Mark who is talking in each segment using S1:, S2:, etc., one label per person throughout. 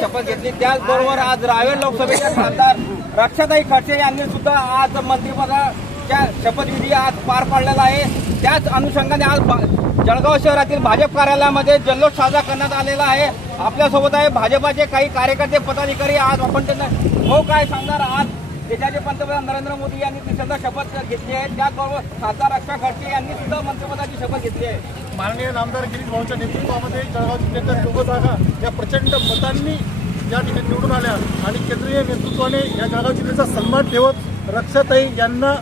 S1: शपथ घेतली त्याचबरोबर आज रावेर लोकसभेचे खासदार रक्षाताई खडसे यांनी सुद्धा आज मंत्रिपदाच्या शपथविधी आज पार पाडलेला आहे. त्याच अनुषंगाने आज जळगाव शहरातील भाजप कार्यालयामध्ये जल्लोष साजरा करण्यात आलेला आहे. आपल्यासोबत आहे भाजपाचे काही कार्यकर्ते पदाधिकारी. आज आपण त्यांना हो काय सांगणार आज देशाचे पंतप्रधान नरेंद्र मोदी यांनी तिसऱ्यांदा शपथ घेतली आहे. त्याचबरोबर खासदार रक्षा खडसे यांनी सुद्धा मंत्रिपदाची शपथ घेतली आहे.
S2: माननीय नामदार गिरीश भाऊच्या नेतृत्वामध्ये जळगाव जिल्ह्याच्या चौघ जागा या प्रचंड मतांनी या ठिकाणी निवडून आल्या. आणि केंद्रीय नेतृत्वाने या जळगाव जिल्ह्याचा सन्मान ठेवत रक्षाताई यांना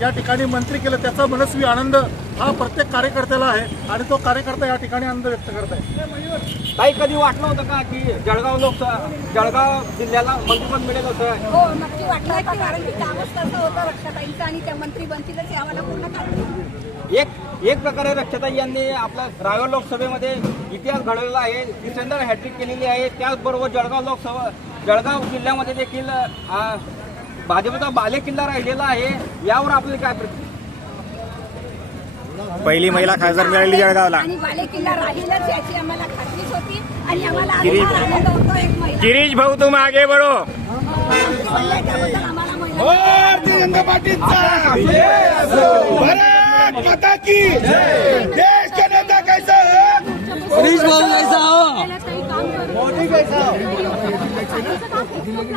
S2: या ठिकाणी मंत्री केलं त्याचा मनस्वी आनंद हा प्रत्येक कार्यकर्त्याला आहे आणि तो कार्यकर्ता या ठिकाणी आनंद व्यक्त करत आहे.
S1: काही कधी वाटलं होतं का की जळगाव लोकसभा जळगाव जिल्ह्याला मंत्रिपद मिळेल होतं
S3: हो नक्की वाटलं कारण की कामच तसं होतं रक्षाताईंचं आणि त्या मंत्री बनतीलच आम्हाला पूर्ण
S1: एक एक प्रकारे रक्षाताई यांनी आपल्या रावेर लोकसभेमध्ये इतिहास घडवलेला आहे तिसऱ्यांदा हॅट्रिक केलेली आहे. त्याचबरोबर जळगाव लोकसभा जळगाव जिल्ह्यामध्ये देखील भाजपचा बालेकिल्ला राहिलेला आहे. यावर आपली काय प्रतिक्रिया?
S4: पहिली महिला खासदार मिळाली जळगावला.
S3: आणि बाले किल्ला राहीलच याची आम्हाला खात्रीच होती. आणि आम्हाला अभिमान आनंद होतो एक महिला.
S4: गिरीश भाऊ तुम आगे बढो
S3: मंत्री बनल्या त्याबद्दल आम्हाला महिला
S5: भारतीय जनता पार्टीचा. भारत माता की देश का नेता कैसा है?
S6: हरीश भाऊ कैसा हो?
S5: मोदी कैसा हो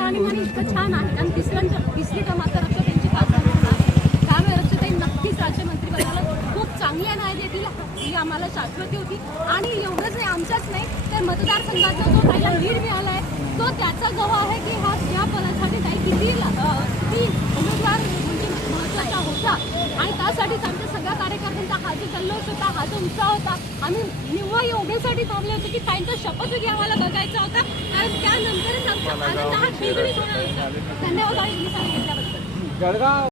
S7: आणि मला इतकं छान आहे. आणि तिसऱ्यांदा तिसरी का माता रक्षा त्यांची खासदार होणार त्यामुळे रक्षाताई नक्कीच राज्यमंत्री पदाला खूप देतील ही आम्हाला शाश्वती होती. आणि एवढंच नाही आमच्याच नाही तर मतदारसंघाचा जो पहिला लीड मिळाला आहे तो त्याचा गवा आहे की हा या पदासाठी काही किती किती उमेदवार म्हणजे महत्त्वाचा होता. आणि त्यासाठीच आमच्या सगळ्या कार्यकर्त्यांचा हा जो जल्लोष होता हा जो उत्साह होता. आम्ही निव्वळ एवढ्यासाठी थांबले होते की त्यांचा शपथविधी आम्हाला बघायचा होता. कारण त्यानंतरच आमचा आनंद हा द्विगुणित होणार होता. धन्यवाद आणि सांगितल्याबद्दल.
S1: जळगाव